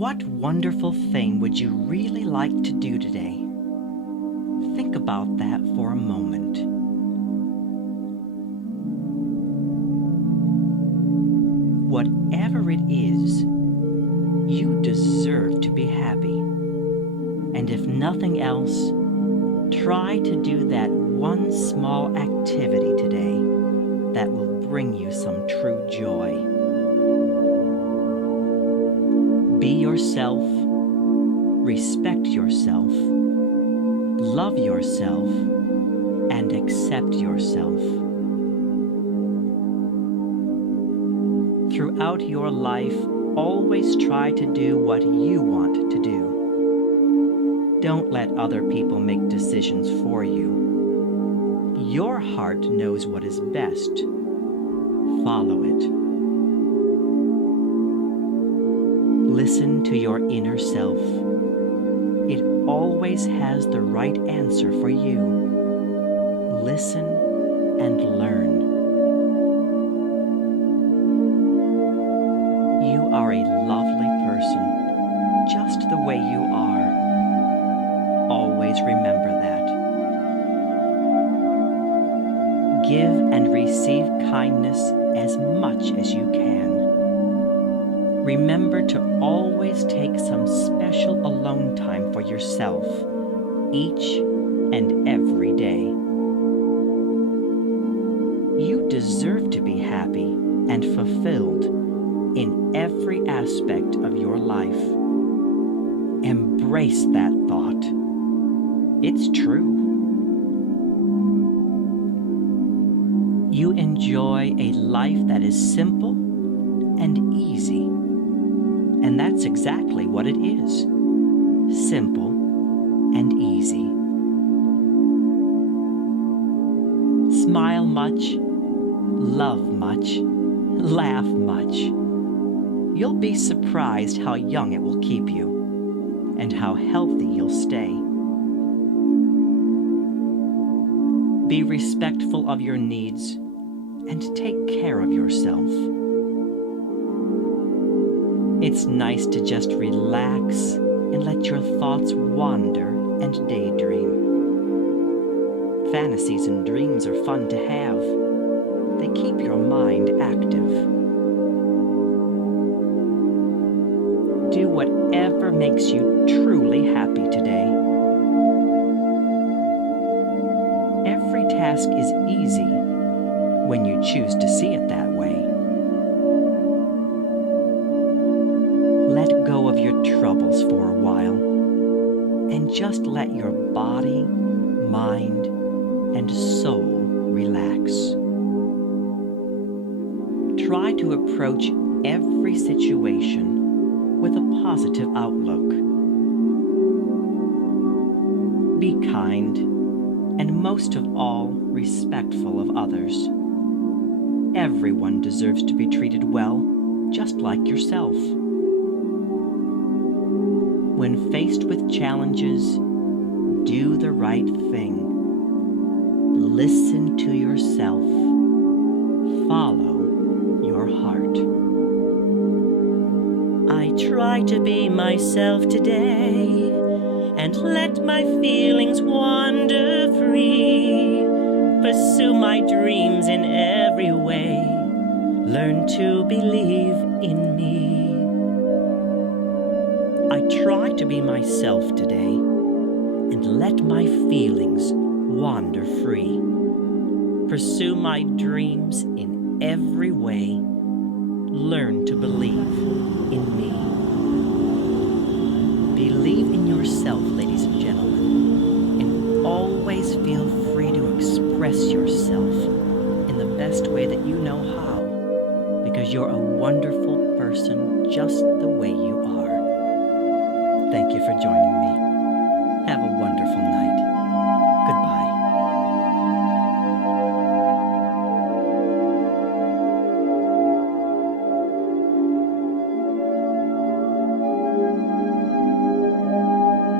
What wonderful thing would you really like to do today? Think about that for a moment. Whatever it is, you deserve to be happy. And if nothing else, try to do that one small activity today that will bring you some true joy. Be yourself, respect yourself, love yourself, and accept yourself. Throughout your life, always try to do what you want to do. Don't let other people make decisions for you. Your heart knows what is best. Follow it. Listen to your inner self. It always has the right answer for you. Listen and learn. You are a lovely person, just the way you are. Always remember that. Give and receive kindness as much as you can. Remember to always take some special alone time for yourself each and every day. You deserve to be happy and fulfilled in every aspect of your life. Embrace that thought. It's true. You enjoy a life that is simple and easy. And that's exactly what it is. Simple and easy. Smile much, love much, laugh much. You'll be surprised how young it will keep you and how healthy you'll stay. Be respectful of your needs and take care of yourself. It's nice to just relax and let your thoughts wander and daydream. Fantasies and dreams are fun to have. They keep your mind active. Do whatever makes you truly happy today. Every task is easy when you choose to see it that way. Let go of your troubles for a while and just let your body, mind, and soul relax. Try to approach every situation with a positive outlook. Be kind and most of all respectful of others. Everyone deserves to be treated well, just like yourself. When faced with challenges, do the right thing. Listen to yourself. Follow your heart. I try to be myself today and let my feelings wander free. Pursue my dreams in every way. Learn to believe in me. I try to be myself today and let my feelings wander free. Pursue my dreams in every way. Learn to believe in me. Believe in yourself, ladies and gentlemen, and always feel free to express yourself in the best way that you know how, because you're a wonderful person just the way you are. Thank you for joining me.